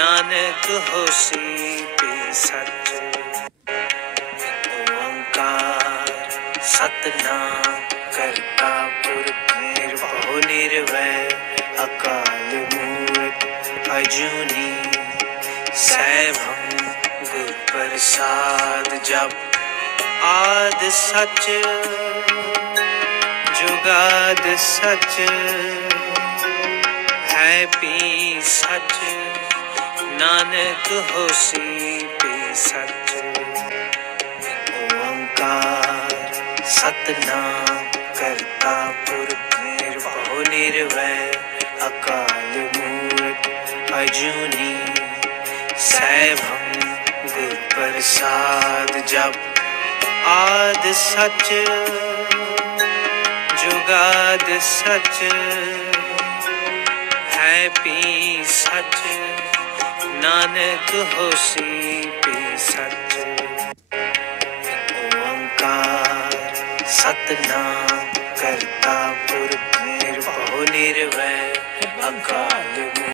नानक होसी भी सच। ओंकार सतनाम करता पुरख निर्भव निर्वैर अकाल मूर्त अजूनी सैभं गुर प्रसाद। जप आद सच जुगाद सच है पी सच। नानक होसी भी सच। ओंकार सतनाम करता पुरख निर्भव निर्वैर अकाल मूर्त अजूनी सैभं गुर प्रसाद। जप आद सच जुगाद सच है पी सच। नानक होसी भी सच। ओंकार सतनाम करता पुरख निर्भव निर्वैर अकाल